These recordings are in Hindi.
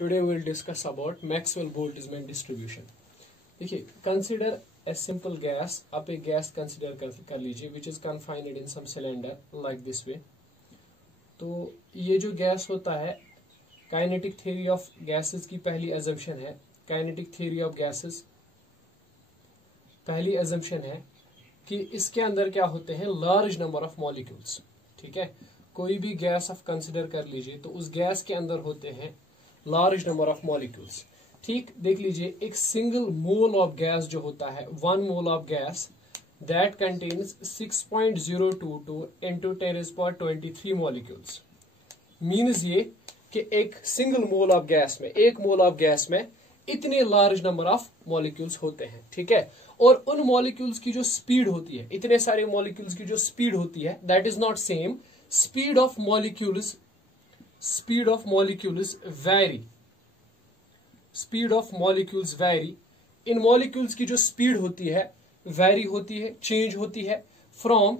Today we will discuss about Maxwell-Boltzmann distribution. देखिए, consider a simple gas. आप एक गैस कंसिडर कर लीजिए which is confined in some cylinder like this way. तो ये जो गैस होता है, काइनेटिक थ्योरी ऑफ गैसेस की पहली assumption है. काइनेटिक थ्योरी ऑफ गैसेस पहली assumption है कि इसके अंदर क्या होते हैं, लार्ज नंबर ऑफ मॉलिक्यूल्स. ठीक है, कोई भी गैस आप कंसिडर कर लीजिए तो उस गैस के अंदर होते हैं लार्ज नंबर ऑफ मॉलिक्यूल्स. ठीक, देख लीजिए, एक सिंगल मोल ऑफ गैस जो होता है, 1 mole of gas that contains 6.022 into 10⁻23 molecules. Means ये कि एक सिंगल मोल ऑफ गैस में, एक मोल ऑफ गैस में इतने लार्ज नंबर ऑफ मॉलिक्यूल्स होते हैं. ठीक है, और उन मॉलिक्यूल्स की जो स्पीड होती है, इतने सारे मॉलिक्यूल्स की जो स्पीड होती है, that is not same. Speed of molecules vary. Speed of molecules vary. इन मॉलिक्यूल्स की जो स्पीड होती है वैरी होती है, चेंज होती है from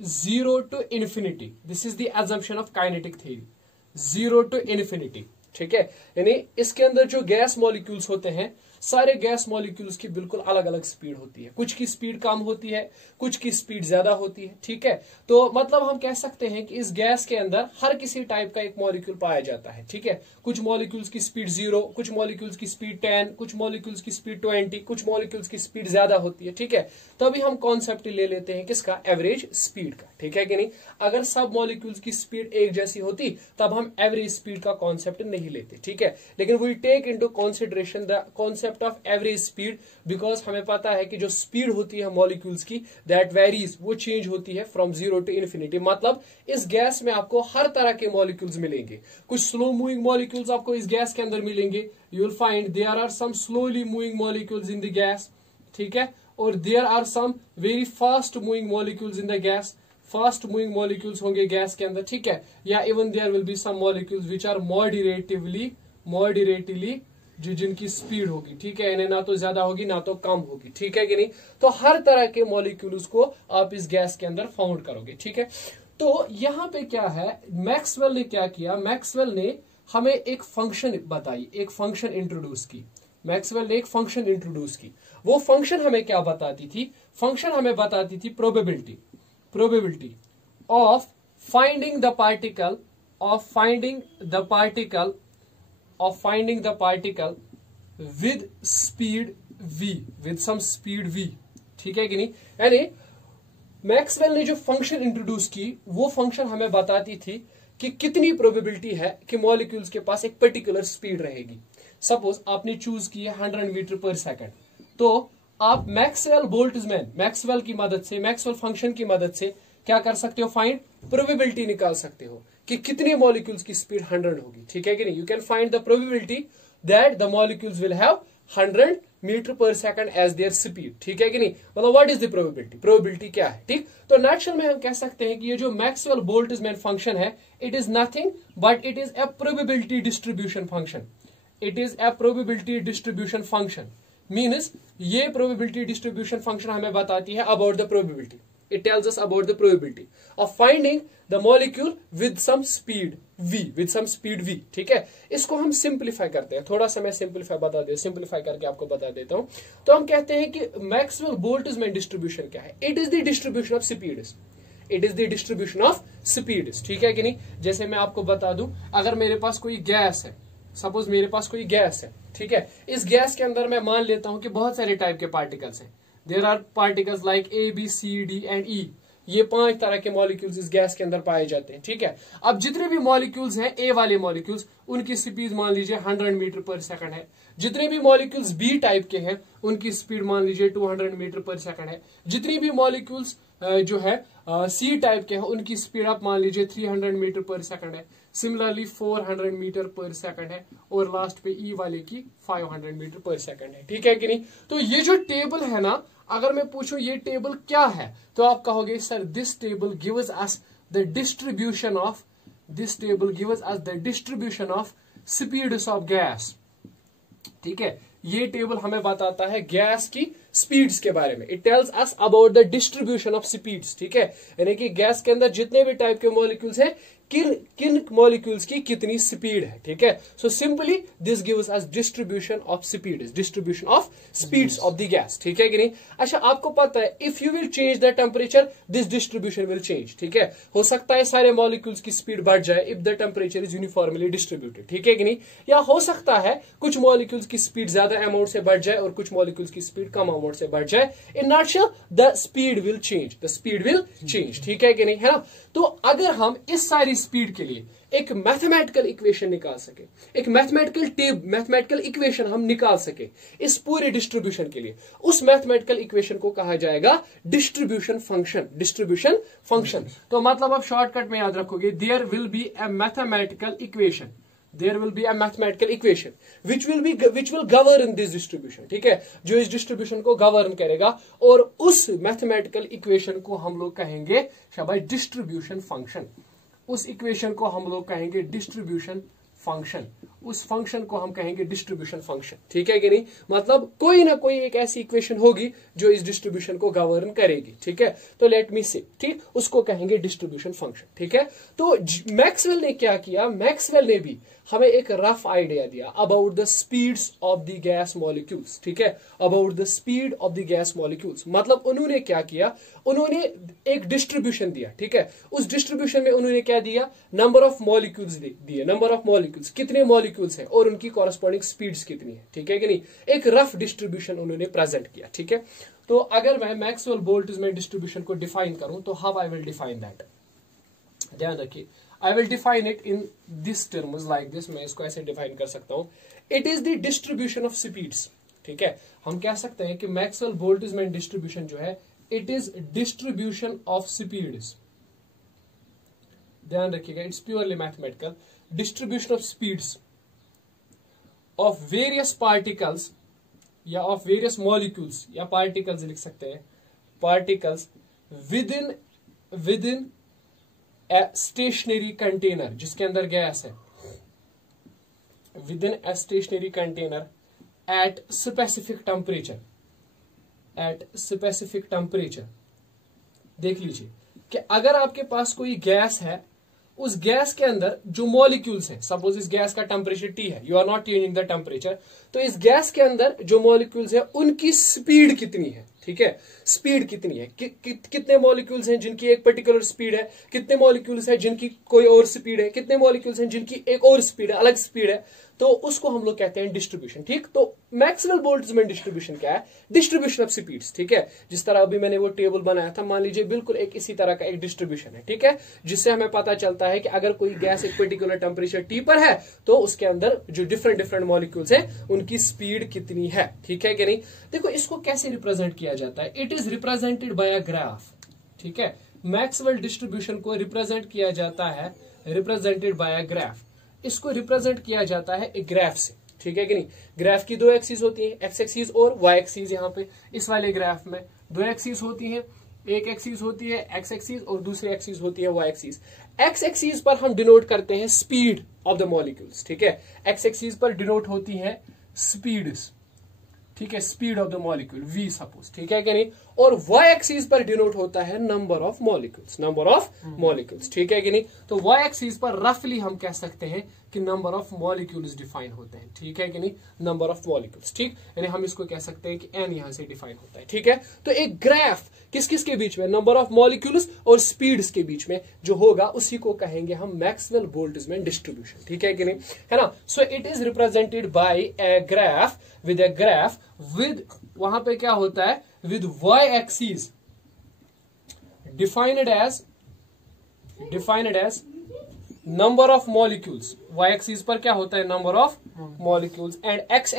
0 to infinity. This is the assumption of kinetic theory. 0 to infinity. ठीक है, यानी इसके अंदर जो गैस मॉलिक्यूल्स होते हैं, सारे गैस मॉलिक्यूल्स की बिल्कुल अलग अलग स्पीड होती है. कुछ की स्पीड कम होती है, कुछ की स्पीड ज्यादा होती है. ठीक है, तो मतलब हम कह सकते हैं कि इस गैस के अंदर हर किसी टाइप का एक मॉलिक्यूल पाया जाता है. ठीक है, कुछ मॉलिक्यूल्स की स्पीड 0, कुछ मॉलिक्यूल्स की स्पीड 10, कुछ मॉलिक्यूल्स की स्पीड 20, कुछ मॉलिक्यूल्स की स्पीड ज्यादा होती है. ठीक है, तभी हम कॉन्सेप्ट ले लेते हैं किसका, एवरेज स्पीड का. ठीक है कि नहीं. अगर सब मॉलिक्यूल्स की स्पीड एक जैसी होती तब हम एवरेज स्पीड का कॉन्सेप्ट नहीं लेते. ठीक है, लेकिन we take into consideration the concept of average speed, because हमें पता है कि जो स्पीड होती है मॉलिक्यूल्स की, दैट वेरीज, वो चेंज होती है फ्रॉम 0 to infinity. मतलब इस गैस में आपको हर तरह के मॉलिक्यूल्स मिलेंगे. कुछ स्लो मूविंग मॉलिक्यूल्स आपको इस गैस के अंदर मिलेंगे. You will find there are some slowly moving molecules in the gas. ठीक है, और there are some very fast moving molecules in the gas. Fast moving molecules होंगे गैस के अंदर. ठीक है, या even there will be some molecules which are moderately जो जिनकी स्पीड होगी. ठीक है, इन्हें ना तो ज्यादा होगी ना तो कम होगी. ठीक है कि नहीं. तो हर तरह के मॉलिक्यूल्स को आप इस गैस के अंदर फाउंड करोगे. ठीक है, तो यहां पे क्या है, मैक्सवेल ने क्या किया, मैक्सवेल ने हमें एक फंक्शन बताई, एक फंक्शन इंट्रोड्यूस की. मैक्सवेल ने एक फंक्शन इंट्रोड्यूस की. वो फंक्शन हमें क्या बताती थी, फंक्शन हमें बताती थी probability of finding the particle with speed v, with some speed v. ठीक है कि नहीं. यानी मैक्सवेल ने जो फंक्शन इंट्रोड्यूस की, वो फंक्शन हमें बताती थी कि कितनी प्रोबेबिलिटी है कि मॉलिक्यूल्स के पास एक पर्टिकुलर स्पीड रहेगी. सपोज आपने चूज की है 100 मीटर पर सेकंड, तो आप मैक्सवेल की मदद से, मैक्सवेल फंक्शन की मदद से क्या कर सकते हो, फाइंड प्रोबेबिलिटी निकाल सकते हो कि कितने मॉलिक्यूल्स की स्पीड 100 होगी. ठीक है कि नहीं. You can find the probability that the molecules will have 100 metre पर सेकंड एज देयर स्पीड. ठीक है कि नहीं. मतलब व्हाट इज द प्रोबेबिलिटी क्या है. ठीक, तो नेचुरल में हम कह सकते हैं कि ये जो मैक्सवेल बोल्ट्जमैन फंक्शन है, it is nothing but it is a probability distribution function. Means ये प्रोबेबिलिटी डिस्ट्रीब्यूशन फंक्शन हमें बताती है about the probability. It tells us about the probability of finding the molecule with some speed v. ठीक है, इसको हम सिंप्लीफाई करते हैं. थोड़ा सा मैं सिंप्लीफाई करके आपको बता देता हूं. तो हम कहते हैं कि मैक्सवेल बोल्ट्जमैन डिस्ट्रीब्यूशन क्या है, it is the distribution of speeds. ठीक है कि नहीं. जैसे मैं आपको बता दूं, अगर मेरे पास कोई गैस है, सपोज मेरे पास कोई गैस है. ठीक है, इस गैस के अंदर मैं मान लेता हूं कि बहुत सारे टाइप के पार्टिकल्स हैं. There are particles like A, B, C, D and E. ये 5 तरह के मॉलिक्यूल्स इस गैस के अंदर पाए जाते हैं. ठीक है, अब जितने भी मॉलिक्यूल्स हैं, A वाले मॉलिक्यूल्स, उनकी स्पीड मान लीजिए 100 मीटर पर सेकंड है. जितने भी मॉलिक्यूल्स B टाइप के हैं, उनकी स्पीड मान लीजिए 200 मीटर पर सेकंड है. जितनी भी मॉलिक्यूल्स जो है C टाइप के हैं, उनकी स्पीड आप मान लीजिए 300 मीटर पर सेकंड है. सिमिलरली 400 मीटर पर सेकंड है, और लास्ट पे E वाले की 500 मीटर पर सेकंड है. ठीक है कि नहीं. तो ये जो टेबल है ना, अगर मैं पूछूं ये टेबल क्या है, तो आप कहोगे sir this table gives us the distribution of speeds of gas. ठीक है, ये टेबल हमें बताता है गैस की स्पीड्स के बारे में. It tells us about the distribution of speeds. ठीक है, यानी कि गैस के अंदर जितने भी टाइप के मॉलिक्यूल्स हैं, किन किन मॉलिक्यूल्स की कितनी स्पीड है, ठीक है। So simply this gives us distribution of speeds, distribution of speeds of the gas, ठीक है कि नहीं। अच्छा, आपको पता है if you will change the temperature this distribution will change, ठीक है। हो सकता है सारे मॉलिक्यूल्स की स्पीड बढ़ जाए if the temperature is uniformly distributed, ठीक है कि नहीं। या हो सकता है कुछ मॉलिक्यूल्स की स्पीड ज्यादा अमाउंट से बढ़ जाए और कुछ मॉलिक्यूल्स की स्पीड कम अमाउंट से बढ़ जाए। In nutshell the speed will change, the speed will change, ठीक है कि नहीं, है ना। तो अगर हम इस सारी स्पीड के लिए एक मैथमेटिकल इक्वेशन निकाल सके, एक मैथमेटिकल इक्वेशन हम निकाल सके इस पूरे डिस्ट्रीब्यूशन के लिए, उस मैथमेटिकल इक्वेशन को कहा जाएगा डिस्ट्रीब्यूशन फंक्शन, डिस्ट्रीब्यूशन फंक्शन। तो मतलब आप शॉर्टकट में याद रखोगे, there will be a mathematical equation, there will be a mathematical equation which will govern this distribution, ठीक है, जो इस डिस्ट्रीब्यूशन को गवर्न करेगा। और उस मैथमेटिकल इक्वेशन को हम लोग कहेंगे शाबाश डिस्ट्रीब्यूशन फंक्शन। उस इक्वेशन को हम लोग कहेंगे डिस्ट्रीब्यूशन फंक्शन, उस फंक्शन को हम कहेंगे डिस्ट्रीब्यूशन फंक्शन, ठीक है कि नहीं। मतलब कोई ना कोई एक ऐसी इक्वेशन होगी जो इस डिस्ट्रीब्यूशन को गवर्न करेगी, ठीक है। तो लेट मी से, ठीक, उसको कहेंगे डिस्ट्रीब्यूशन फंक्शन, ठीक है। तो मैक्सवेल ने क्या किया, मैक्सवेल ने भी हमें एक रफ आइडिया दिया about the speeds of the gas molecules, ठीक है, about the speed of the gas molecules. मतलब उन्होंने क्या किया, उन्होंने एक डिस्ट्रीब्यूशन दिया, ठीक है। उस डिस्ट्रीब्यूशन में उन्होंने क्या दिया, नंबर ऑफ मॉलिक्यूल्स दिए, नंबर ऑफ मॉलिक्यूल्स, कितने मॉलिक्यूल्स हैं और उनकी कॉरेस्पॉन्डिंग स्पीड्स कितनी है, ठीक है कि नहीं। एक रफ डिस्ट्रीब्यूशन उन्होंने प्रेजेंट किया, ठीक है। तो अगर मैं मैक्सवेल बोल्ट्जमैन डिस्ट्रीब्यूशन को डिफाइन करूं तो how I will define that, ध्यान रखिए। I will define it in this terms like this, मैं इसको ऐसे डिफाइन कर सकता हूं, it is the distribution of speeds, ठीक है। हम कह सकते हैं कि मैक्सवेल बोल्ट्जमैन डिस्ट्रीब्यूशन जो है it is distribution of speeds, ध्यान रखिएगा, it's purely mathematical, distribution of speeds of various particles या ऑफ वेरियस मॉलिक्यूल्स, या पार्टिकल्स लिख सकते हैं, particles with in a stationary container, जिसके अंदर गैस है, with in a stationary container at specific temperature, at specific temperature. देख लीजिए कि अगर आपके पास कोई गैस है, उस गैस के अंदर जो मॉलिक्यूल्स हैं, सपोज इस गैस का टेम्परेचर T है, you are not changing the temperature, तो इस गैस के अंदर जो मॉलिक्यूल्स है उनकी स्पीड कितनी है, ठीक है, स्पीड कितनी है, कितने मॉलिक्यूल्स हैं जिनकी एक पर्टिकुलर स्पीड है, कितने मॉलिक्यूल्स हैं जिनकी कोई और स्पीड है, कितने मॉलिक्यूल्स हैं जिनकी एक और स्पीड है, अलग स्पीड है, तो उसको हम लोग कहते हैं डिस्ट्रीब्यूशन, ठीक। तो मैक्सवेल बोल्ट्जमैन डिस्ट्रीब्यूशन क्या है, डिस्ट्रीब्यूशन ऑफ स्पीड्स, ठीक है। जिस तरह अभी मैंने वो टेबल बनाया था, मान लीजिए बिल्कुल एक इसी तरह का एक डिस्ट्रीब्यूशन है, ठीक है, जिससे हमें पता चलता है कि अगर कोई गैस एक पर्टिकुलर टेम्परेचर T पर है तो उसके अंदर जो डिफरेंट मॉलिक्यूल्स हैं उनकी स्पीड कितनी है, ठीक है कि नहीं। देखो इसको कैसे रिप्रेजेंट किया जाता है, it is represented bye a graph, ठीक है। मैक्सवेल डिस्ट्रीब्यूशन को रिप्रेजेंट किया जाता है, रिप्रेजेंटेड बाय अ ग्राफ, इसको रिप्रेजेंट किया जाता है एक ग्राफ से, ठीक है कि नहीं। ग्राफ की दो एक्सिस होती हैं, एक्स एक्सिस और वाई एक्सिस। यहाँ पे इस वाले ग्राफ में दो एक्सिस होती हैं, एक एक्सिस होती है एक्स एक्सिस और दूसरी एक्सिस होती है वाई एक्सिस। एक्स एक्सिस पर हम डिनोट करते हैं स्पीड ऑफ द मॉलिक्यूल्स, ठीक है, एक्स एक्सिस पर डिनोट होती है स्पीड्स, ठीक है, speed of the molecule v suppose, ठीक है कि नहीं। और y एक्सिस पर डिनोट होता है number of molecules, number of molecules, ठीक है कि नहीं। तो y एक्सिस पर रफली हम कह सकते हैं कि नंबर ऑफ मॉलिक्यूल्स डिफाइन होते हैं, ठीक है कि नहीं, नंबर ऑफ मॉलिक्यूल्स, ठीक, यानी हम इसको कह सकते हैं कि n यहां से डिफाइन होता है, ठीक है। तो एक ग्राफ किस किस के बीच में, नंबर ऑफ मॉलिक्यूल्स और स्पीड्स के बीच में जो होगा उसी को कहेंगे हम मैक्सवेल बोल्ट्जमैन डिस्ट्रीब्यूशन, ठीक है कि नहीं, है ना। So it is represented by a graph, with a graph with, वहां पे क्या होता है, with y axis defined as number of molecules, y axis पर क्या होता है, number of molecules, and x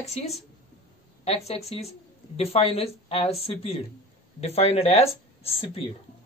axis defined as speed,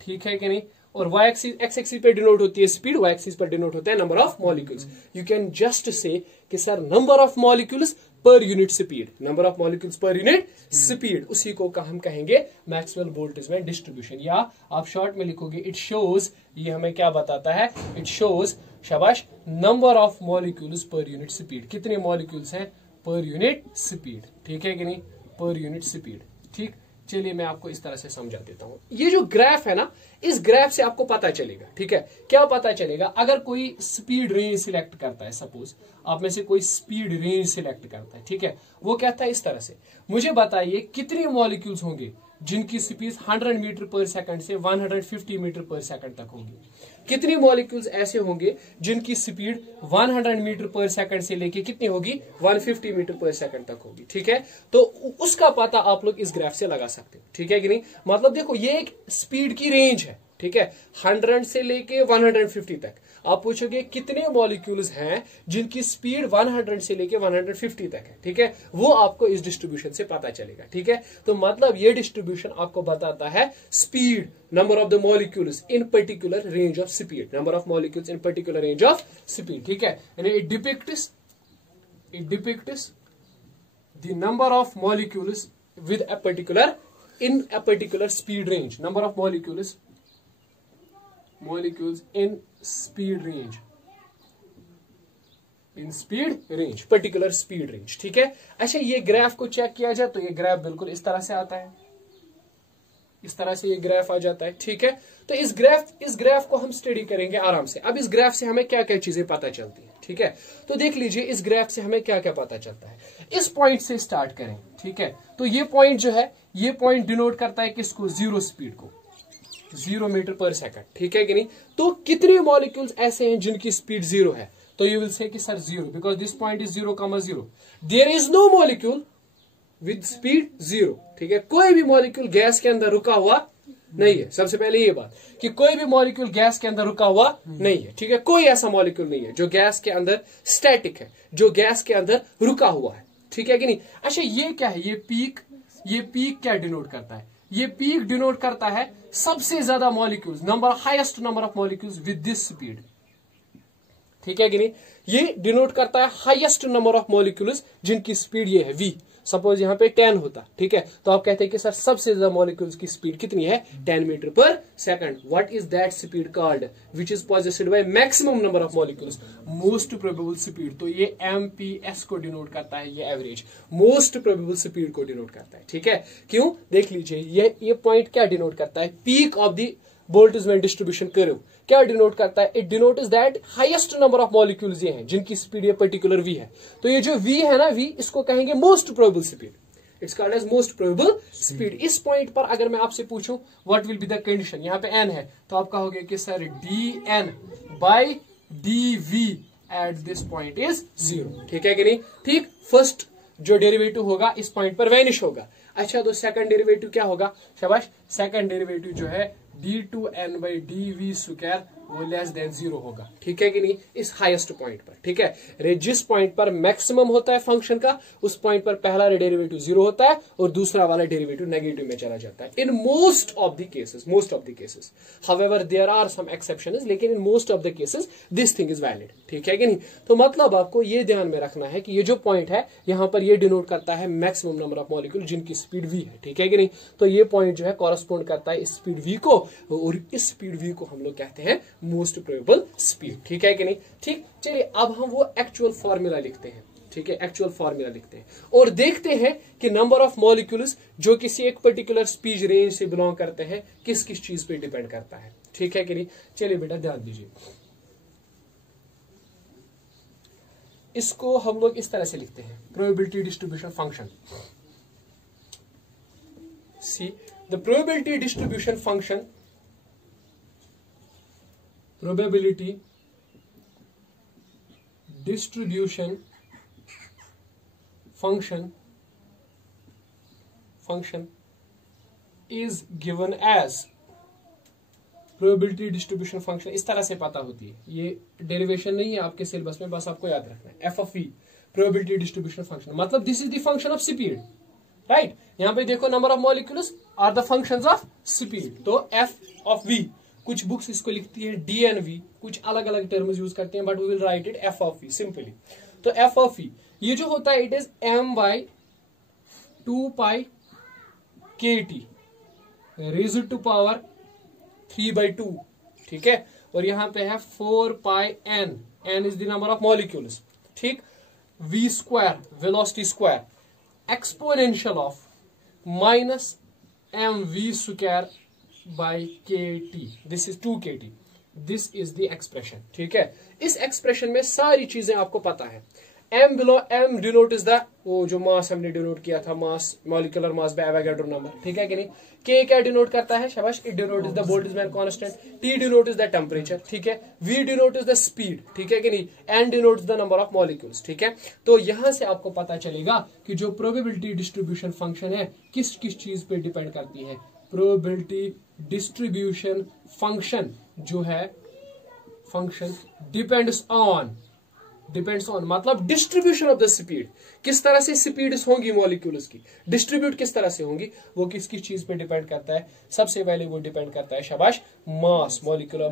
ठीक है कि नहीं। और y एक्सिस, x एक्सिस पे डिनोट होती है स्पीड, y एक्सिस पर डिनोट होता है number of molecules. You can just से कि sir number of molecules per unit speed, number of molecules per unit speed, उसी को हम कहेंगे मैक्सवेल बोल्ट्जमैन डिस्ट्रीब्यूशन, या आप शॉर्ट में लिखोगे इट शोज, ये हमें क्या बताता है, इट शोज शाबाश number of molecules per unit speed, कितने मॉलिक्यूल्स हैं पर यूनिट स्पीड, ठीक है कि नहीं, पर यूनिट स्पीड, ठीक, चलिए मैं आपको इस तरह से समझा देता हूं। ये जो ग्राफ है ना, इस ग्राफ से आपको पता चलेगा, ठीक है, क्या पता चलेगा? अगर कोई स्पीड रेंज सिलेक्ट करता है, सपोज आप में से कोई स्पीड रेंज सिलेक्ट करता है, ठीक है, वो कहता है इस तरह से, मुझे बताइए कितने मॉलिक्यूल्स होंगे जिनकी स्पीड 100 मीटर पर सेकंड से 150 मीटर पर सेकंड तक होगी। कितने मॉलिक्यूल्स ऐसे होंगे जिनकी स्पीड 100 मीटर पर सेकंड से लेके कितनी होगी, 150 मीटर पर सेकंड तक होगी, ठीक है। तो उसका पता आप लोग इस ग्राफ से लगा सकते हो, ठीक है कि नहीं। मतलब देखो ये एक स्पीड की रेंज है, ठीक है, 100 से लेके 150 तक। आप पूछोगे कितने मॉलिक्यूल्स हैं जिनकी स्पीड 100 से लेके 150 तक है, ठीक है, वो आपको इस डिस्ट्रीब्यूशन से पता चलेगा, ठीक है। तो मतलब ये डिस्ट्रीब्यूशन आपको बताता है speed, number of the molecules in particular range of speed, number of molecules in particular range of speed, ठीक है। यानी it depicts the number of molecules with a particular in a particular speed range, number of molecules in speed range, particular speed range, ठीक है। अच्छा ये ग्राफ को चेक किया जाए तो ये ग्राफ बिल्कुल इस तरह से आता है, इस तरह से ये ग्राफ आ जाता है, ठीक है। तो इस ग्राफ को हम स्टडी करेंगे आराम से। अब इस ग्राफ से हमें क्या क्या चीजें पता चलती है, ठीक है। तो देख लीजिए इस ग्राफ से हमें क्या क्या पता चलता है। इस पॉइंट से स्टार्ट करें, ठीक है। तो ये पॉइंट जो है, ये पॉइंट डिनोट करता है किसको, जीरो स्पीड को, 0 मीटर पर सेकंड, ठीक है कि नहीं। तो कितने मॉलिक्यूल्स ऐसे हैं जिनकी स्पीड 0 है? तो यू विल से कि sir 0, because this point is 0,0। There is no molecule with speed 0, ठीक है। कोई भी मॉलिक्यूल गैस के अंदर रुका हुआ नहीं है। सबसे पहले ये बात कि कोई भी मॉलिक्यूल गैस के अंदर रुका हुआ नहीं है, ठीक है। कोई ऐसा मॉलिक्यूल नहीं है जो गैस के अंदर स्टैटिक है, जो गैस के अंदर रुका हुआ है, ठीक है कि नहीं। अच्छा ये क्या है, ये पीक क्या डिनोट करता है? ये पीक डिनोट करता है सबसे ज्यादा molecules, highest number of molecules with this speed, ठीक है कि नहीं। ये डिनोट करता है हाईएस्ट नंबर ऑफ मॉलिक्यूल्स जिनकी स्पीड ये है v। सपोज यहाँ पे 10 होता, ठीक है, तो आप कहते हैं कि सर सबसे ज्यादा मॉलिक्यूल्स की स्पीड कितनी है, 10 मीटर पर second. What is that speed called, which is possessed by maximum number of molecules, most probable speed. तो ये MPS को डिनोट करता है, ये एवरेज मोस्ट प्रोबेबल स्पीड को डिनोट करता है, ठीक है। क्यों, देख लीजिए ये पॉइंट क्या डिनोट करता है, peak of the Boltzmann distribution curve क्या डिनोट करता है, it denotes that highest number of molecules ये हैं जिनकी स्पीड ये पर्टिकुलर v है। तो ये जो v है ना, v इसको कहेंगे most probable speed, it's called as most probable speed. इस पॉइंट पर अगर मैं आपसे पूछूं what will be the condition, यहाँ पे n है, तो आप कहोगे कि sir dn by dv at this point is 0, ठीक है कि नहीं। ठीक, फर्स्ट जो डेरिवेटिव होगा इस पॉइंट पर वैनिश होगा। अच्छा तो सेकंड डेरिवेटिव क्या होगा, शाबाश, सेकंड डेरिवेटिव जो है d2n बाई dv स्क्वायर वो लेस देन 0 होगा, ठीक है कि नहीं, इस हाईएस्ट पॉइंट पर, ठीक है। जिस पॉइंट पर मैक्सिमम होता है फंक्शन का, उस पॉइंट पर पहला डेरिवेटिव 0 होता है और दूसरा वाला डेरिवेटिव नेगेटिव में चला जाता है। In most of the cases, however there are some exceptions, लेकिन in most of the cases this thing is valid, ठीक है कि नहीं। तो मतलब आपको ये ध्यान में रखना है कि ये जो पॉइंट है यहाँ पर ये डिनोट करता है मैक्सिमम नंबर ऑफ मॉलिक्यूल जिनकी स्पीड v है, ठीक है कि नहीं। तो ये पॉइंट जो है कॉरेस्पॉन्ड करता है इस स्पीड v को, और इस स्पीड v को हम लोग कहते हैं मोस्ट प्रोबेबल स्पीड, ठीक है कि नहीं। ठीक, चलिए अब हम वो एक्चुअल फॉर्मूला लिखते हैं, ठीक है, एक्चुअल फॉर्मूला लिखते हैं और देखते हैं कि नंबर ऑफ मॉलिक्यूल्स जो किसी एक पर्टिकुलर स्पीड रेंज से बिलोंग करते हैं किस किस चीज पे डिपेंड करता है, ठीक है कि नहीं। चलिए बेटा ध्यान दीजिए, इसको हम लोग इस तरह से लिखते हैं, probability distribution function. See the probability distribution function, probability distribution function is given as probability distribution function। इस तरह से पता होती है, ये डेरिवेशन नहीं है आपके सिलेबस में, बस आपको याद रखना है। f of v probability distribution function, मतलब this is the function of speed, right. यहाँ पे देखो number of molecules are the functions of speed. तो f of v, कुछ बुक्स इसको लिखती है dnv, कुछ अलग अलग टर्म्स यूज करते हैं, but we will write it f of v simply. तो f of v ये जो होता है it is m by 2 pi kt raised to power 3/2, ठीक है। और यहाँ पे है 4 pi n is the number of molecules, ठीक। v square velocity square exponential of mv square by kt, this is 2kt, this is the expression. ठीक है, इस एक्सप्रेशन में सारी चीजें आपको पता है। m below m denote is the, वो जो मास हमने डिनोट किया था, mass molecular mass by Avogadro number. ठीक है कि नहीं। k क्या डिनोट करता है, शाबाश, it denote is the Boltzmann constant, t denote is the temperature. ठीक है, v denote is the speed. ठीक है कि नहीं, n denote is the number of molecules. ठीक है, तो यहां से आपको पता चलेगा कि जो प्रोबेबिलिटी डिस्ट्रीब्यूशन फंक्शन है किस किस चीज पे डिपेंड करती है। प्रोबेबिलिटी डिस्ट्रीब्यूशन फंक्शन जो है, फंक्शन डिपेंड्स ऑन मतलब डिस्ट्रीब्यूशन ऑफ द स्पीड, किस तरह से स्पीड्स होंगी मॉलिक्यूल्स की, डिस्ट्रीब्यूट किस तरह से होंगी, वो किस किस चीज पे डिपेंड करता है। सबसे पहले वो डिपेंड करता है, शाबाश, मास मॉलिक्यूलर,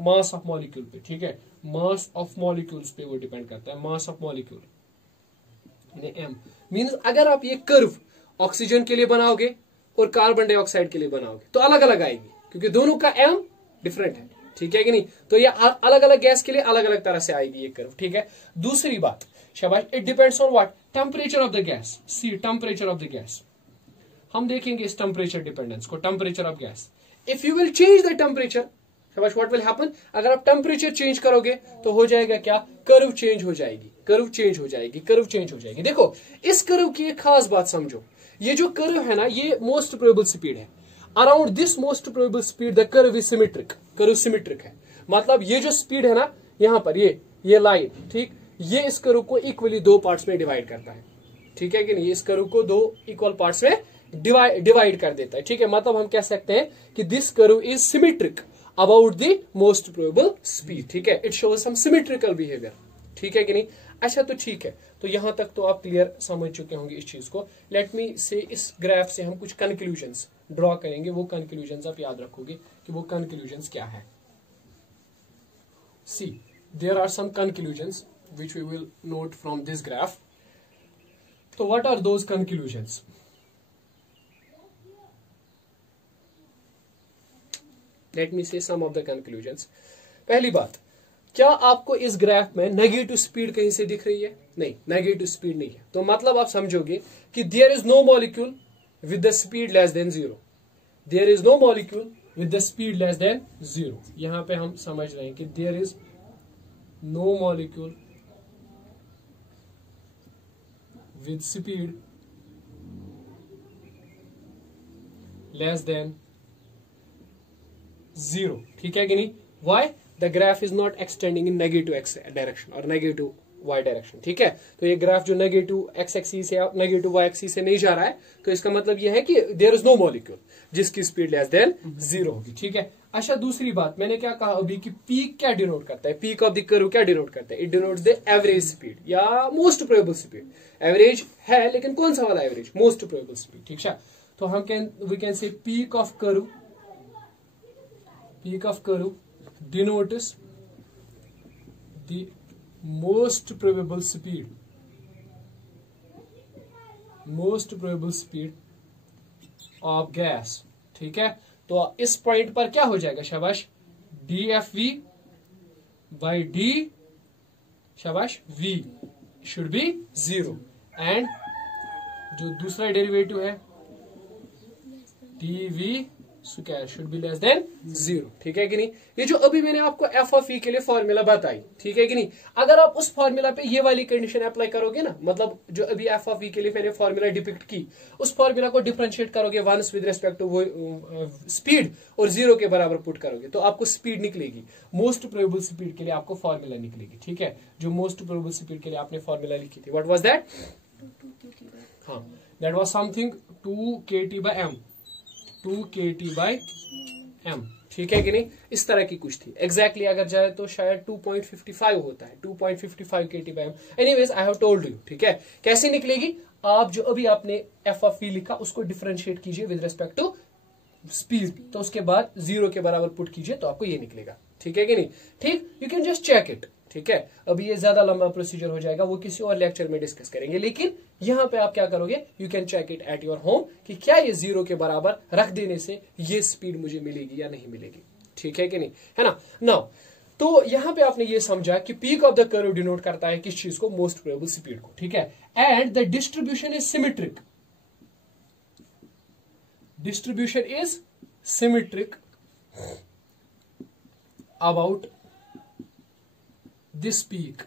मास ऑफ मॉलिक्यूल पे। ठीक है, मास ऑफ मॉलिक्यूल्स पे वो डिपेंड करता है, mass of molecule m means अगर आप ये कर्व ऑक्सीजन के लिए बनाओगे और कार्बन डाइऑक्साइड के लिए बनाओगे तो अलग अलग आएगी, क्योंकि दोनों का m डिफरेंट है। ठीक है कि नहीं, तो ये अलग अलग गैस के लिए अलग अलग तरह से आएगी ये कर्व। ठीक है, दूसरी बात, शाबाश, it depends on what, temperature of the gas. See temperature of the gas, हम देखेंगे इस टेम्परेचर डिपेंडेंस को, temperature of gas. If you will change the temperature, शाबाश, व्हाट विल हैपन, अगर आप टेम्परेचर चेंज करोगे तो हो जाएगा क्या, कर्व चेंज हो जाएगी, कर्व चेंज हो जाएगी, कर्व चेंज हो जाएगी। देखो इस कर्व की एक खास बात समझो, ये जो कर्व है ना, ये मोस्ट प्रोबेबल स्पीड है। Around this most probable speed the curve is symmetric, curve symmetric है। मतलब ये जो स्पीड है ना, यहां पर ये लाइन, ठीक, ये इस कर्व को इक्वली दो पार्ट्स में डिवाइड करता है। ठीक है कि नहीं, इस कर्व को दो इक्वल पार्ट्स में डिवाइड कर देता है। ठीक है, मतलब हम कह सकते हैं कि this curve is symmetric about the most probable speed. ठीक है, it shows some symmetrical behaviour. ठीक है कि नहीं। अच्छा, तो ठीक है, तो यहां तक तो आप क्लियर समझ चुके होंगे इस चीज को। लेट मी से, इस ग्राफ से हम कुछ कंक्लूजन्स ड्रॉ करेंगे, वो कंक्लूजन्स आप याद रखोगे कि वो कंक्लूजन्स क्या है। See, there are some conclusions which we will note from this graph. So what are those conclusions? Let me say some of the conclusions. पहली बात, क्या आपको इस ग्राफ में नेगेटिव स्पीड कहीं से दिख रही है? नहीं, नेगेटिव स्पीड नहीं है। तो मतलब आप समझोगे कि there is no molecule with the speed less than 0. There is no molecule with the speed less than 0. यहां पे हम समझ रहे हैं कि there is no molecule with speed less than 0. ठीक है कि नहीं? Why? The graph is not extending in negative x direction or negative y direction. ठीक है, तो ये ग्राफ जो नेगेटिव x एक्सिस से नेगेटिव y एक्सिस से नहीं जा रहा है, तो इसका मतलब ये है कि देयर इज नो मॉलिक्यूल जिसकी स्पीड लेस देन 0 होगी। ठीक है। अच्छा, दूसरी बात मैंने क्या कहा अभी कि पीक क्या डिनोट करता है, पीक ऑफ द कर्व क्या डिनोट करता है, it denotes the average speed या मोस्ट प्रोबेबल स्पीड। एवरेज है लेकिन कौन सा वाला एवरेज, मोस्ट प्रोबेबल स्पीड। ठीक है, तो हम we can say peak of curve denotes the most probable speed of gas। ठीक है, तो इस पॉइंट पर क्या हो जाएगा, शाबाश, dFV by d, शाबाश, v should be 0 एंड जो दूसरा डेरिवेटिव है dV square should be less than 0। ठीक है कि नहीं। ये जो अभी मैंने आपको एफ ऑफ ई के लिए फॉर्मूला बताई, ठीक है कि नहीं, अगर आप उस फॉर्मूला पे ये वाली कंडीशन अप्लाई करोगे ना, मतलब जो अभी एफ ऑफ ई के लिए मैंने फॉर्मूला डिपिक्ट की, उस फॉर्मूला को डिफरेंशिएट करोगे वंस विद रिस्पेक्ट टू वो स्पीड और 0 के बराबर पुट करोगे तो आपको स्पीड निकलेगी, मोस्ट प्रोबेबल स्पीड के लिए आपको फॉर्मूला निकलेगी। ठीक है, जो मोस्ट प्रोबेबल स्पीड के लिए आपने फॉर्मूला लिखी थी, व्हाट वाज दैट, हाँ, that was something 2kT/m, 2kT/m। ठीक है कि नहीं, इस तरह की कुछ थी। एग्जैक्टली अगर जाए तो शायद 2.55 होता है, 2.55 kT/m। Anyways I have told you. ठीक है, कैसे निकलेगी, आप जो अभी आपने एफ ऑफ वी लिखा उसको डिफरेंशिएट कीजिए विद रिस्पेक्ट टू स्पीड, तो उसके बाद 0 के बराबर पुट कीजिए तो आपको ये निकलेगा। ठीक है कि नहीं, ठीक, you can just check it. ठीक है, अभी ये ज्यादा लंबा प्रोसीजर हो जाएगा, वो किसी और लेक्चर में डिस्कस करेंगे, लेकिन यहां पे आप क्या करोगे, you can check it at your home कि क्या ये 0 के बराबर रख देने से ये स्पीड मुझे मिलेगी या नहीं मिलेगी। ठीक है कि नहीं, है ना। नाउ तो यहां पे आपने ये समझा कि peak of the curve denote करता है किस चीज को, मोस्ट प्रोबेबल स्पीड को। ठीक है, and the distribution is symmetric distribution is symmetric about this peak.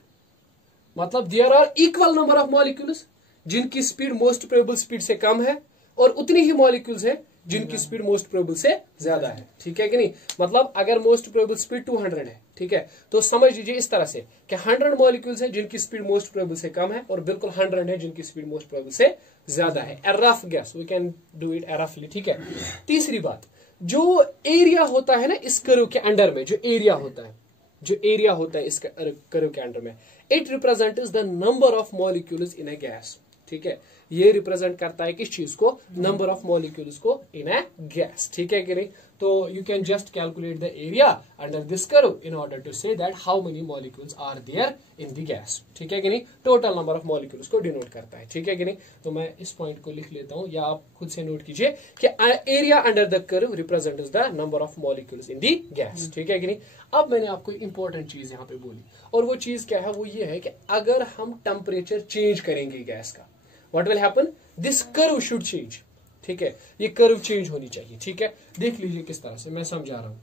मतलब there are equal number of molecules जिनकी स्पीड मोस्ट प्रोबेबल स्पीड से कम है और उतनी ही मॉलिक्यूल्स हैं जिनकी स्पीड मोस्ट प्रोबेबल से ज्यादा है, ठीक है कि नहीं। मतलब अगर मोस्ट प्रोबेबल स्पीड 200 है, ठीक है, तो समझ लीजिए इस तरह से कि 100 मॉलिक्यूल्स हैं जिनकी स्पीड मोस्ट प्रोबेबल से कम है और बिल्कुल 100 है जिनकी स्पीड मोस्ट प्रोबेबल से ज्यादा है। A rough guess, we can do it रफली, ठीक है। तीसरी बात, जो एरिया होता है ना इस कर्व के अंडर में, जो एरिया होता है इस कर्व के अंडर में, it represents the number of molecules in a gas, ठीक है। ये रिप्रेजेंट करता है किस चीज को, नंबर ऑफ मॉलिक्यूल्स को इन अ गैस, ठीक है कि नहीं। तो you can just calculate the area under this curve in order to say that how many molecules are there in the gas, ठीक है कि नहीं। टोटल नंबर ऑफ मॉलिक्यूल्स को डिनोट करता है, ठीक है कि नहीं। तो मैं इस पॉइंट को लिख लेता हूं या आप खुद से नोट कीजिए कि area under the curve represents the number of molecules in the gas, ठीक है कि नहीं। अब मैंने आपको इंपॉर्टेंट चीज यहाँ पे बोली, और वो चीज क्या है, वो ये है कि अगर हम टेम्परेचर चेंज करेंगे गैस का, what will happen, this curve should change, ठीक है। ये कर्व चेंज होनी चाहिए, ठीक है। देख लीजिए किस तरह से मैं समझा रहा हूं।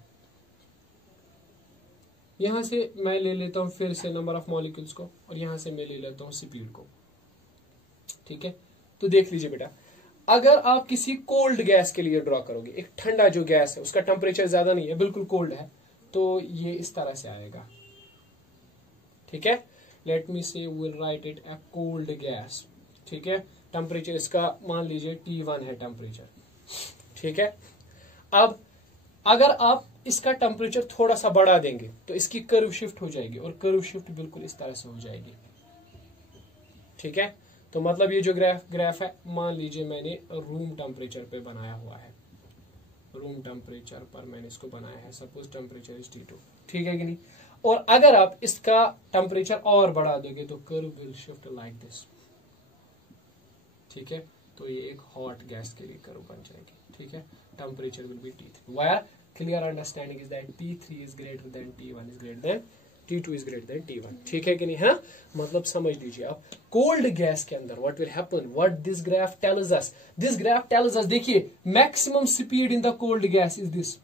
यहां से मैं ले लेता हूं फिर से नंबर ऑफ मॉलिक्यूल्स को, और यहां से मैं ले लेता हूं स्पीड को, ठीक है। तो देख लीजिए बेटा, अगर आप किसी कोल्ड गैस के लिए ड्रॉ करोगे, एक ठंडा जो गैस है उसका टेम्परेचर ज्यादा नहीं है, बिल्कुल कोल्ड है, तो ये इस तरह से आएगा, ठीक है। लेट मी से will write it a cold gas, ठीक है। टेम्परेचर इसका मान लीजिए T1 है टेम्परेचर, ठीक है। अब अगर आप इसका टेम्परेचर थोड़ा सा बढ़ा देंगे तो इसकी कर्व शिफ्ट हो जाएगी, और कर्व शिफ्ट बिल्कुल इस तरह से हो जाएगी, ठीक है। तो मतलब ये जो ग्राफ है, मान लीजिए मैंने रूम टेम्परेचर पे बनाया हुआ है, रूम टेम्परेचर पर मैंने इसको बनाया है, सपोज टेम्परेचर इज T2, ठीक है कि नहीं। और अगर आप इसका टेम्परेचर और बढ़ा दोगे तो curve will shift like this, ठीक है। तो ये एक हॉट गैस के लिए कर्व बन जाएगी, ठीक है। Temperature will be T3, wire clear understanding is that T3 is greater than T1 is greater than T2 is greater than T1, ठीक है कि नहीं, है। मतलब समझ लीजिए आप, कोल्ड गैस के अंदर what will happen, what this graph tells us, this graph tells us, देखिए maximum speed in the cold gas is this,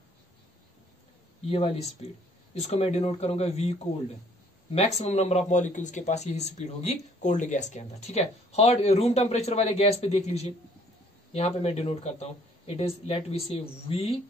ये वाली स्पीड, इसको मैं डिनोट करूंगा V cold. Maximum number of molecules के पास यही स्पीड होगी कोल्ड गैस के अंदर, ठीक है। हॉट रूम टेम्परेचर वाले गैस पे देख लीजिए, यहां पे मैं डिनोट करता हूं, इट इज लेट वी से वी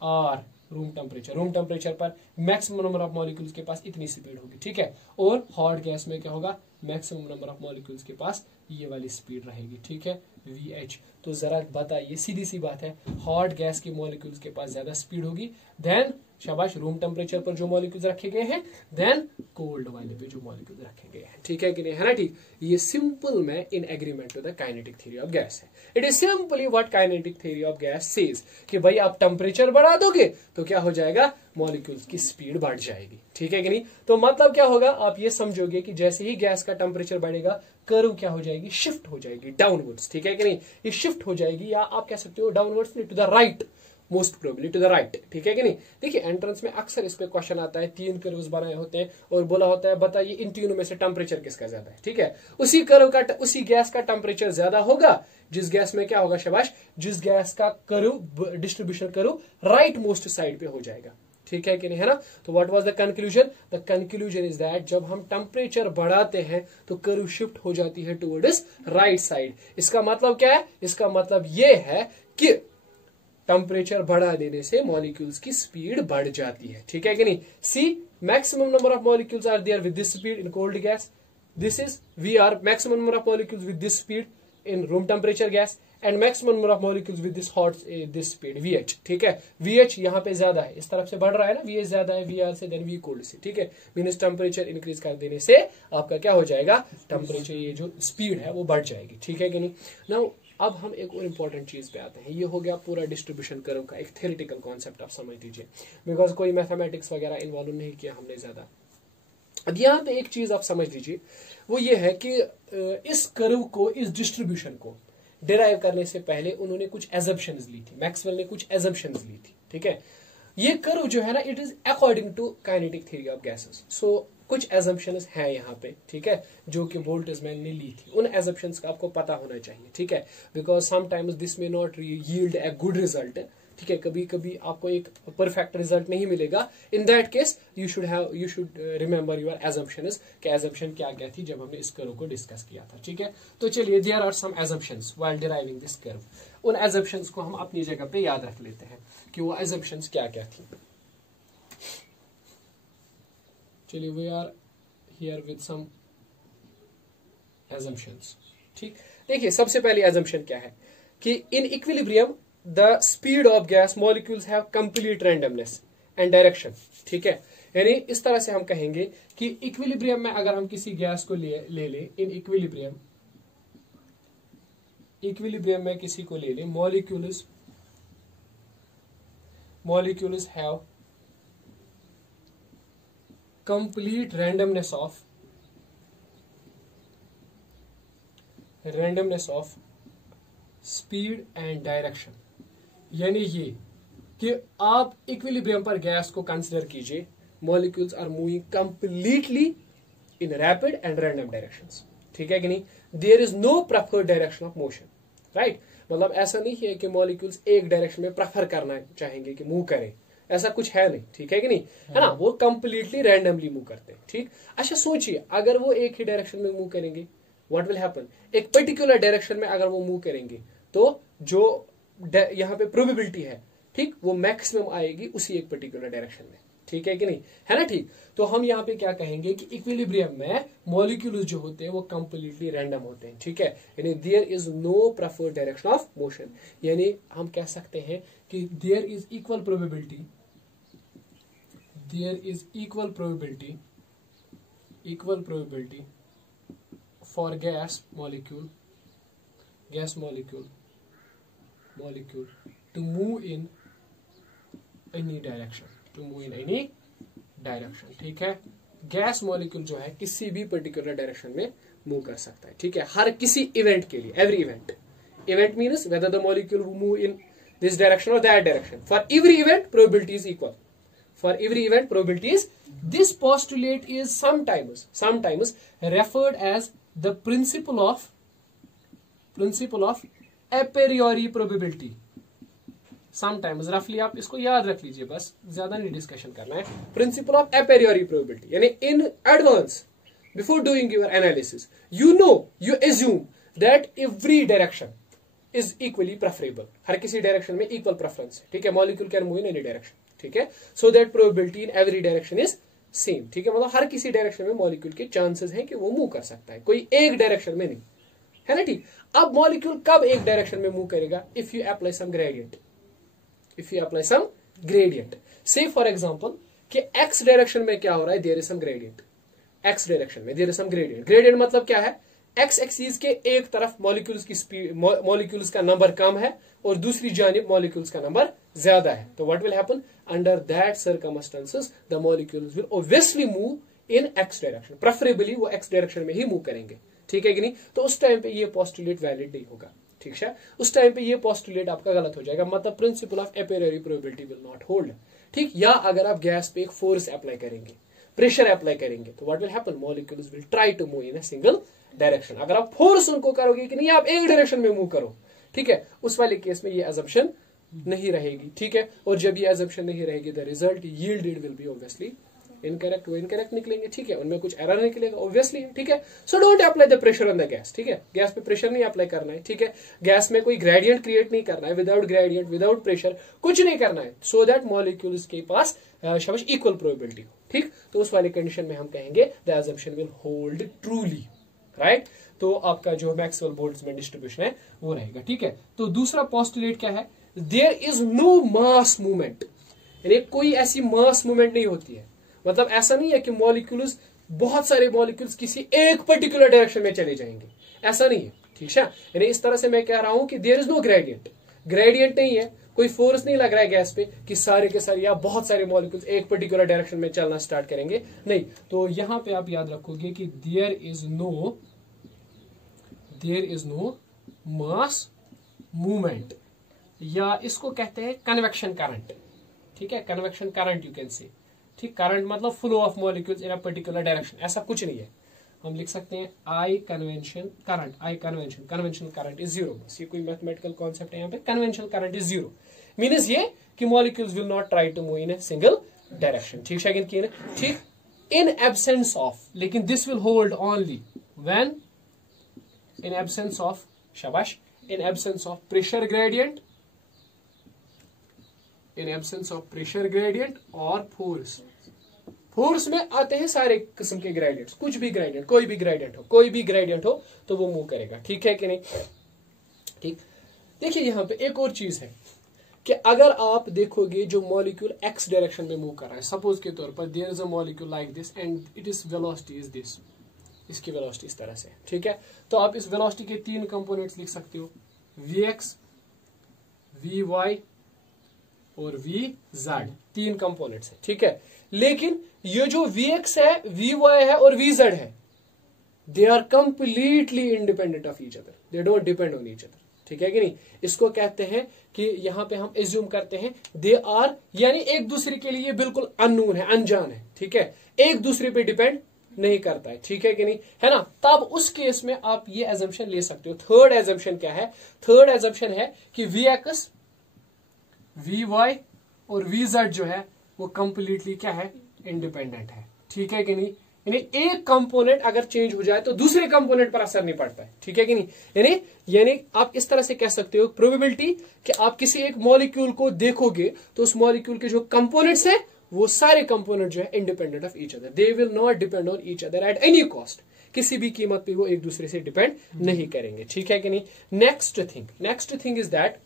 आर रूम टेम्परेचर पर मैक्सिमम नंबर ऑफ मॉलिक्यूल्स के पास इतनी स्पीड होगी, ठीक है। और हॉट गैस में क्या होगा, मैक्सिमम नंबर ऑफ मॉलिक्यूल्स के पास ये वाली स्पीड रहेगी, ठीक है, VH। तो जरा बताइए, सीधी सी बात है, हॉट गैस के मॉलिक्यूल्स के पास ज्यादा स्पीड होगी देन, शाबाश, रूम टेम्परेचर पर जो मॉलिक्यूल्स रखे गए हैं, देन कोल्ड वाले पे जो मॉलिक्यूल्स रखे गए हैं, ठीक है कि नहीं, है ना, ठीक। ये सिंपल में in agreement to the kinetic theory of gas है। It is simply what kinetic theory of gas says कि भाई आप टेम्परेचर बढ़ा दोगे तो क्या हो जाएगा, मॉलिक्यूल्स की स्पीड बढ़ जाएगी, ठीक है कि नहीं। तो मतलब क्या होगा, आप ये समझोगे कि जैसे ही गैस का टेम्परेचर बढ़ेगा, कर्व क्या हो जाएगी, शिफ्ट हो जाएगी डाउनवर्ड्स, ठीक है कि नहीं। ये शिफ्ट हो जाएगी, या आप कह सकते हो downwards to the right, most probably to the right, ठीक है कि नहीं। देखिए एंट्रेंस में अक्सर इस पे क्वेश्चन आता है, 3 कर्व्स बनाए होते हैं और बोला होता है बताइए इन तीनों में से टेम्परेचर किसका ज्यादा है, ठीक है। उसी कर्व का, उसी गैस का टेम्परेचर ज्यादा होगा जिस गैस में क्या होगा, शाबाश, जिस गैस का curve distribution curve right most side पे हो जाएगा, ठीक है कि नहीं, है ना। तो what was the conclusion, the conclusion is that जब हम टेम्परेचर बढ़ाते हैं तो कर्व शिफ्ट हो जाती है टुवर्ड्स राइट साइड। इसका मतलब क्या है, इसका मतलब ये है कि टेम्परेचर बढ़ा देने से मॉलिक्यूल्स की स्पीड बढ़ जाती है, ठीक है कि नहीं। See maximum number of molecules are there with this speed in cold gas, this is V R maximum number of molecules with this speed in room temperature gas, and maximum number of molecules with this hot this speed VH, ठीक है। VH यहाँ पे ज्यादा है, इस तरफ से बढ़ रहा है ना, VH ज्यादा है VR से, देन V कोल्ड से, ठीक है। मींस टेम्परेचर इंक्रीज कर देने से आपका क्या हो जाएगा, टेम्परेचर, ये जो स्पीड है वो बढ़ जाएगी, ठीक है कि नहीं। नाउ अब हम एक और इम्पोर्टेंट चीज पे आते हैं, ये हो गया पूरा डिस्ट्रीब्यूशन कर्व का एक थ्योरेटिकल कॉन्सेप्ट, आप समझ लीजिए, बिकॉज कोई मैथमेटिक्स वगैरह इन्वॉल्व नहीं किया हमने ज्यादा। अब यहाँ पे एक चीज आप समझ लीजिए, वो ये है कि इस कर्व को, इस डिस्ट्रीब्यूशन को डिराइव करने से पहले उन्होंने कुछ एजम्पशंस ली थी, मैक्सवेल ने कुछ एजम्पशंस ली थी, ठीक है। ये कर्व जो है ना, it is according to kinetic theory of gases. So कुछ एजम्पशंस हैं यहाँ पे, ठीक है, जो कि बोल्ट्जमैन ने ली थी। उन एजम्पशंस का आपको पता होना चाहिए, ठीक है, because sometimes this may not yield a good result, ठीक है, कभी कभी आपको एक परफेक्ट रिजल्ट नहीं मिलेगा। In that case you should remember your assumptions कि एजम्पशन क्या क्या थी जब हमने इस कर्व को डिस्कस किया था, ठीक है। तो चलिए, there are some assumptions while deriving this curve. उन एजम्पशंस को हम अपनी जगह पे याद रख लेते हैं कि वो एजम्पशंस क्या क्या थी। चलिए, we are here with some assumptions, ठीक। देखिए, सबसे पहली एजम्पशन क्या है कि in equilibrium the speed of gas molecules have complete randomness and direction, ठीक है। यानी इस तरह से हम कहेंगे कि इक्विलिब्रियम में अगर हम किसी गैस को ले ले इन इक्विलिब्रियम में किसी को ले ले, molecules have complete randomness of speed and direction. यानी ये कि आप इक्विलिब्रियम पर गैस को कंसिडर कीजिए, molecules are moving completely in rapid and random directions, ठीक है कि नहीं। There is no preferred direction of motion, right. मतलब ऐसा नहीं है कि मॉलिक्यूल्स एक डायरेक्शन में प्रेफर करना चाहेंगे कि मूव करें, ऐसा कुछ है नहीं, ठीक है कि नहीं, है ना। वो कंप्लीटली रैंडमली मूव करते हैं, ठीक। अच्छा सोचिए, अगर वो एक ही डायरेक्शन में मूव करेंगे, व्हाट विल हैपन, एक पर्टिकुलर डायरेक्शन में अगर वो मूव करेंगे तो जो यहाँ पे प्रोबेबिलिटी है, ठीक, वो मैक्सिमम आएगी उसी एक पर्टिकुलर डायरेक्शन में, ठीक है कि नहीं, है ना, ठीक। तो हम यहाँ पे क्या कहेंगे कि इक्विलिब्रियम में मॉलिक्यूल्स जो होते हैं वो कंप्लीटली रैंडम होते हैं, ठीक है। यानी there is no preferred direction of motion. यानी हम कह सकते हैं कि there is equal probability for gas molecule to move in any direction, ठीक है। गैस मॉलिक्यूल जो है किसी भी पर्टिकुलर डायरेक्शन में मूव कर सकता है, ठीक है, हर किसी इवेंट के लिए। Every event means whether the molecule move in this direction और that direction, for every event probability is equal, this postulate is sometimes referred as the principle of a priori probability। Sometimes, रफली आप इसको याद रख लीजिए, बस ज्यादा नहीं डिस्कशन करना है। Principle of a priori probability यानी in advance before doing your analysis you assume that every direction is equally preferable. हर किसी डायरेक्शन में इक्वल प्रेफरेंस है, ठीक है। Molecule can move in any direction, ठीक है। So that probability in every direction is same, ठीक है। मतलब हर किसी डायरेक्शन में मॉलिक्यूल के चांसेस हैं कि वो मूव कर सकता है, कोई एक डायरेक्शन में नहीं, है ना, ठीक। अब मॉलिक्यूल कब एक डायरेक्शन में मूव करेगा, if you apply some gradient, say for example कि एक्स डायरेक्शन में क्या हो रहा है, there is some gradient, X direction में देयर इज सम ग्रेडियंट मतलब क्या है, एक्स एक्सिस के एक तरफ मॉलिक्यूल्स की स्पीड, मॉलिक्यूल्स का नंबर कम है और दूसरी जानिब मॉलिक्यूल्स का नंबर ज्यादा है। तो what will happen, under that circumstances the molecules will obviously move in x direction, preferably वो एक्स डायरेक्शन में ही मूव करेंगे, ठीक है कि नहीं। तो उस टाइम पे ये पोस्टुलेट वैलिड नहीं होगा, ठीक है। उस टाइम पे ये पोस्टुलेट आपका गलत हो जाएगा, मतलब principle of a priori probability will not hold, ठीक। या अगर आप गैस पे एक फोर्स अप्लाई करेंगे, प्रेशर अप्लाई करेंगे, तो what will happen, molecules will try to move in a single direction. अगर आप फोर्स उनको करोगे कि नहीं आप एक डायरेक्शन में मूव करो, ठीक है, उस वाले केस में ये अजम्पशन नहीं रहेगी, ठीक है। और जब ये अजम्पशन नहीं रहेगी, the result yielded will be obviously incorrect, वो इनकरेक्ट निकलेंगे, ठीक है, उनमें कुछ एरर निकलेगा ऑब्वियसली, ठीक है। So don't apply the pressure on the gas, ठीक है। गैस पे प्रेशर नहीं अप्लाई करना है, ठीक है। गैस में कोई ग्रेडियंट क्रिएट नहीं करना है, विदाउट ग्रेडियंट विदाउट प्रेशर कुछ नहीं करना है, सो दैट मॉलिक्यूल्स के पास शाबाश इक्वल प्रोबेबिलिटी हो, ठीक। तो उस वाले कंडीशन में हम कहेंगे the assumption will hold truly, right. तो आपका जो मैक्सवेल बोल्ट्जमैन डिस्ट्रीब्यूशन है वो रहेगा, ठीक है। तो दूसरा पोस्टुलेट क्या है, there is no mass movement, यानी कोई ऐसी मास मूवमेंट नहीं होती है। मतलब ऐसा नहीं है कि मॉलिक्यूल्स, बहुत सारे मॉलिक्यूल्स किसी एक पर्टिकुलर डायरेक्शन में चले जाएंगे, ऐसा नहीं है, ठीक है। यानी इस तरह से मैं कह रहा हूं कि देयर इज नो ग्रेडियंट नहीं है, कोई फोर्स नहीं लग रहा है गैस पे कि सारे के सारे या बहुत सारे मॉलिक्यूल्स एक पर्टिकुलर डायरेक्शन में चलना स्टार्ट करेंगे, नहीं। तो यहां पे आप याद रखोगे कि there is no mass movement, या इसको कहते हैं कन्वेक्शन करंट, ठीक है। Convection current you can say, ठीक, करंट मतलब flow of molecules in a particular direction, ऐसा कुछ नहीं है। हम लिख सकते हैं I convention current, I convention current is zero. बस ये कोई मैथमेटिकल कॉन्सेप्ट है यहाँ पे, conventional current is zero means ये कि molecules will not try to move in a single direction. ठीक है, ठीक, इन एब्सेंस ऑफ, लेकिन this will hold only when in absence of, शाबाश, in absence of pressure gradient, in absence of pressure gradient और फोर्स। फोर्स में आते हैं सारे किस्म के ग्रेडियंट्स, कुछ भी ग्रेडियंट, कोई भी ग्रेडियंट हो तो वो मूव करेगा। ठीक है कि नहीं? ठीक, देखिए यहां पे एक और चीज है कि अगर आप देखोगे जो मॉलिक्यूल एक्स डायरेक्शन में मूव कर रहा है, सपोज के तौर पर there is a molecule like this and it is velocity is this, इसकी वेलोसिटी इस तरह से, ठीक है। तो आप इस वेलोसिटी के तीन कंपोनेंट्स लिख सकते हो, Vx, Vy और Vz, तीन कंपोनेंट्स है, ठीक है। लेकिन ये जो Vx है, Vy है और Vz है, they are completely independent of each other, they don't depend on each other. ठीक है कि नहीं? इसको कहते हैं कि यहां पे हम एज्यूम करते हैं दे आर, यानी एक दूसरे के लिए बिल्कुल अननोन है, अनजान है। ठीक है, एक दूसरे पे डिपेंड नहीं करता है। ठीक है कि नहीं? है ना? तब उस केस में आप ये एजम्पशन ले सकते हो। थर्ड एजम्पशन क्या है? थर्ड एजम्पशन है कि Vx, Vy और Vz जो है वो कंप्लीटली क्या है? इंडिपेंडेंट है। ठीक है कि नहीं? यानी एक कंपोनेंट अगर चेंज हो जाए तो दूसरे कंपोनेंट पर असर नहीं पड़ता है। ठीक है कि नहीं? यानी आप इस तरह से कह सकते हो प्रोबेबिलिटी कि आप किसी एक मॉलिक्यूल को देखोगे तो उस मॉलिक्यूल के जो कंपोनेंट्स हैं वो सारे कंपोनेंट जो है independent of each other, they will not depend on each other at any cost. किसी भी कीमत पे वो एक दूसरे से डिपेंड नहीं करेंगे। ठीक है कि नहीं? नेक्स्ट थिंग इज दैट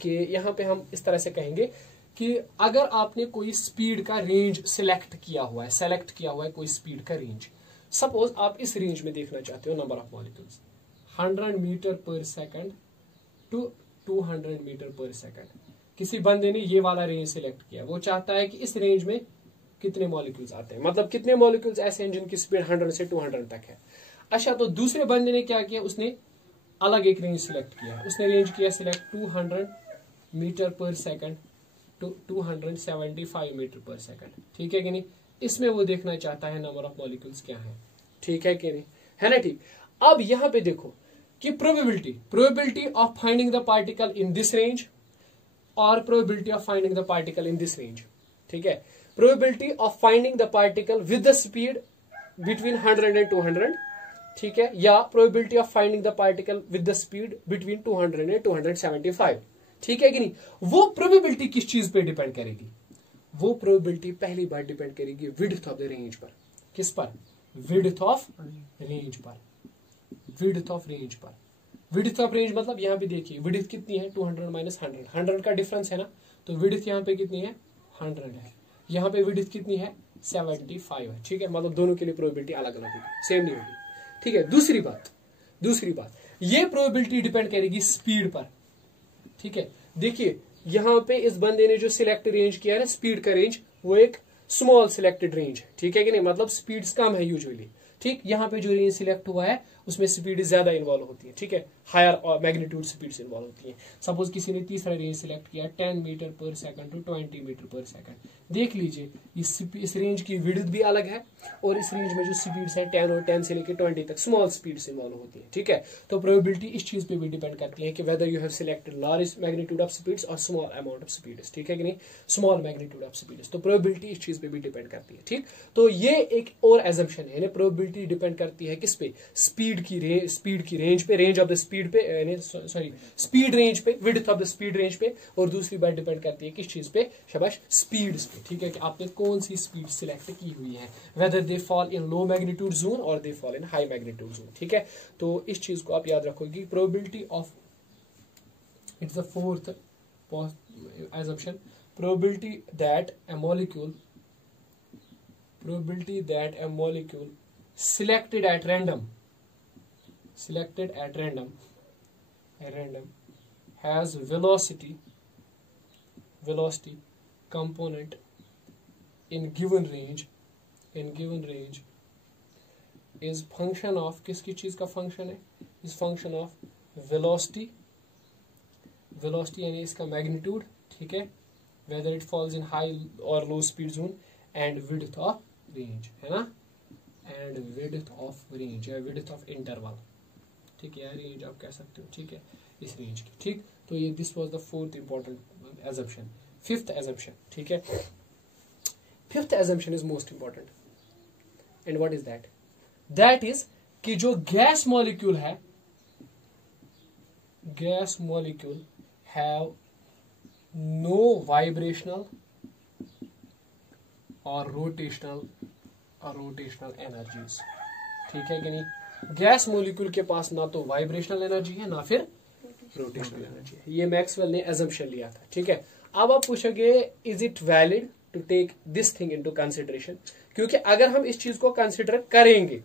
कि यहां पे हम इस तरह से कहेंगे कि अगर आपने कोई स्पीड का रेंज सेलेक्ट किया हुआ है कोई स्पीड का रेंज, सपोज आप इस रेंज में देखना चाहते हो नंबर ऑफ मॉलिक्यूल्स 100 मीटर पर सेकंड टू 200 मीटर पर सेकंड, किसी बंदे ने ये वाला रेंज सिलेक्ट किया, वो चाहता है कि इस रेंज में कितने मॉलिक्यूल्स आते हैं, मतलब कितने मॉलिक्यूल्स ऐसे हैं जिनकी स्पीड 100 से 200 तक है। अच्छा, तो दूसरे बंदे ने क्या किया, उसने अलग एक रेंज सिलेक्ट किया, उसने रेंज किया सिलेक्ट 200 मीटर पर सेकंड टू 275 मीटर पर सेकंड। ठीक है कि नहीं? इसमें वो देखना चाहता है नंबर ऑफ मॉलिक्यूल्स क्या है। ठीक है कि नहीं? है ना? ठीक, अब यहां पे देखो कि probability of finding the particle in this range और probability of finding the particle in this range. ठीक है, probability of finding the particle with the speed between 100 and 200, ठीक है, या probability of finding the particle with the speed between 200 and 275। ठीक है कि नहीं? वो प्रोबेबिलिटी किस चीज पे डिपेंड करेगी? वो प्रोबेबिलिटी पहली बार डिपेंड करेगी विड्थ ऑफ द रेंज पर। किस पर? विड्थ ऑफ रेंज पर। विड्थ ऑफ रेंज मतलब यहां पे देखिए विड्थ कितनी है, 200 माइनस 100 का डिफरेंस है ना, तो विड्थ यहां पे कितनी है, 100 है। यहां पे विड्थ कितनी है, 75 है। ठीक है, मतलब दोनों के लिए प्रोबेबिलिटी अलग अलग होगी, सेम नहीं होगी। ठीक है, दूसरी बात ये प्रोबेबिलिटी डिपेंड करेगी स्पीड पर। ठीक है, देखिए यहां पे इस बंदे ने जो सिलेक्ट रेंज किया है, स्पीड का रेंज, वो एक स्मॉल सिलेक्टेड रेंज है। ठीक है कि नहीं? मतलब स्पीड्स कम है यूजुअली। ठीक, यहां पे जो रेंज सिलेक्ट हुआ है उसमें स्पीड ज्यादा इन्वॉल्व होती है। ठीक है, हायर और मैग्नीट्यूड स्पीड्स इन्वॉल्व होती है। सपोज किसी ने तीसरा रेंज सिलेक्ट किया 10 मीटर पर सेकंड टू 20 मीटर पर सेकंड, देख लीजिए इस रेंज की विड्थ भी अलग है और इस रेंज में जो स्पीड्स है 10 और 10 से लेकर 20 तक स्मॉल स्पीड्स इन्वॉल्व होती है। ठीक है, तो प्रोबेबिलिटी इस चीज पे भी डिपेंड करती है कि whether you have selected large magnitude of speeds और स्मॉल अमाउंट ऑफ स्पीड्स। ठीक है कि नहीं? स्मॉल मैग्नीट्यूड ऑफ स्पीड्स, तो प्रोबेबिलिटी इस चीज पे भी डिपेंड करती है। ठीक, तो ये एक और एजम्पशन है, प्रोबेबिलिटी डिपेंड करती है किस पे? स्पीड की रेंज पे, रेंज ऑफ द स्पीड पे, स्पीड रेंज पे, width of the speed range पे, और दूसरी बात डिपेंड करती है किस चीज पे? शाबाश, स्पीड्स पे। ठीक है, कि आपने कौन सी स्पीड सिलेक्ट की हुई है, whether they fall in low magnitude zone और they fall in high magnitude zone. ठीक है, तो इस चीज को आप याद रखोगे। Probability of, it's the fourth assumption, probability that a molecule selected at random has velocity component in given range is function of, किसकी चीज का फंक्शन है? इस फंक्शन ऑफ वेलोसिटी यानी इसका मैग्नीट्यूड। ठीक है, whether it falls in high or low speed zone and width of range, है ना, एंड विड्थ ऑफ रेंज या विड्थ ऑफ इंटरवल, ठीक है, रेंज आप कह सकते हो, ठीक है, इस रेंज की, ठीक। तो ये this was the fourth important assumption। Fifth assumption, ठीक है, fifth assumption is most important, and what is that? That is कि जो गैस मॉलिक्यूल है, gas molecule have no vibrational और रोटेशनल एनर्जीज, ठीक है कि नहीं। गैस मॉलिक्यूल के पास ना तो वाइब्रेशनल एनर्जी है ना फिर रोटेशनल एनर्जी है। ये मैक्सवेल ने एजम्पशन लिया था, ठीक है। अब आप पूछोगे is it valid to take this thing into consideration, क्योंकि अगर हम इस चीज को कंसिडर करेंगे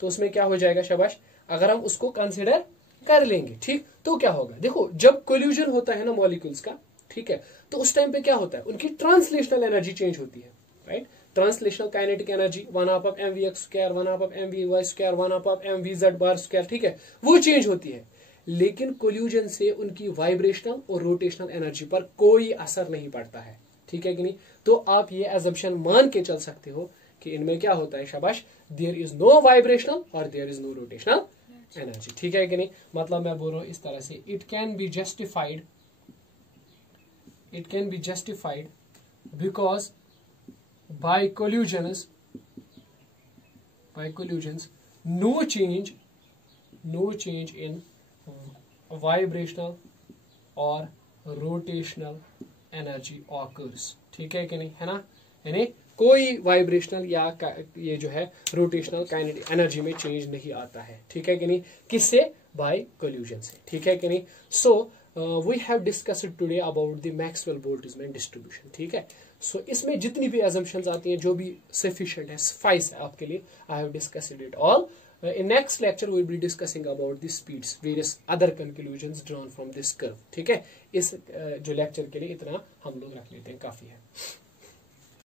तो उसमें क्या हो जाएगा, शाबाश, अगर हम उसको कंसिडर कर लेंगे, ठीक, तो क्या होगा, देखो जब कोल्यूजन होता है ना मॉलिक्यूल्स का, ठीक है, तो उस टाइम पे क्या होता है, उनकी ट्रांसलेशनल एनर्जी चेंज होती है, right. Translational kinetic energy 1/2 mvx², 1/2 mvy², 1/2 mvz², ठीक है, वो चेंज होती है। लेकिन कोल्यूजन से उनकी वाइब्रेशनल और रोटेशनल एनर्जी पर कोई असर नहीं पड़ता है, ठीक है कि नहीं। तो आप ये एजम्पशन मान के चल सकते हो कि इनमें क्या होता है, शाबाश, देयर इज नो वाइब्रेशनल और there is no rotational energy, ठीक है कि नहीं। मतलब मैं बोल रहा हूं इस तरह से, it can be justified because by collusions no change in vibrational or rotational energy occurs, ठीक है कि नहीं, है ना, यानी कोई वाइब्रेशनल या ये जो है रोटेशनल काइनेटिक एनर्जी में चेंज नहीं आता है, ठीक है कि नहीं, किससे, बाय कोल्यूजन से, ठीक है कि नहीं। So we have discussed today about the Maxwell Boltzmann distribution, ठीक है। सो इसमें जितनी भी assumptions आती हैं, जो भी sufficient है, suffice है आपके लिए, I have discussed it all. In next lecture we will be discussing about the speeds, various other conclusions drawn from this curve, ठीक है। इस जो लेक्चर के लिए इतना हम लोग रख लेते हैं, काफी है।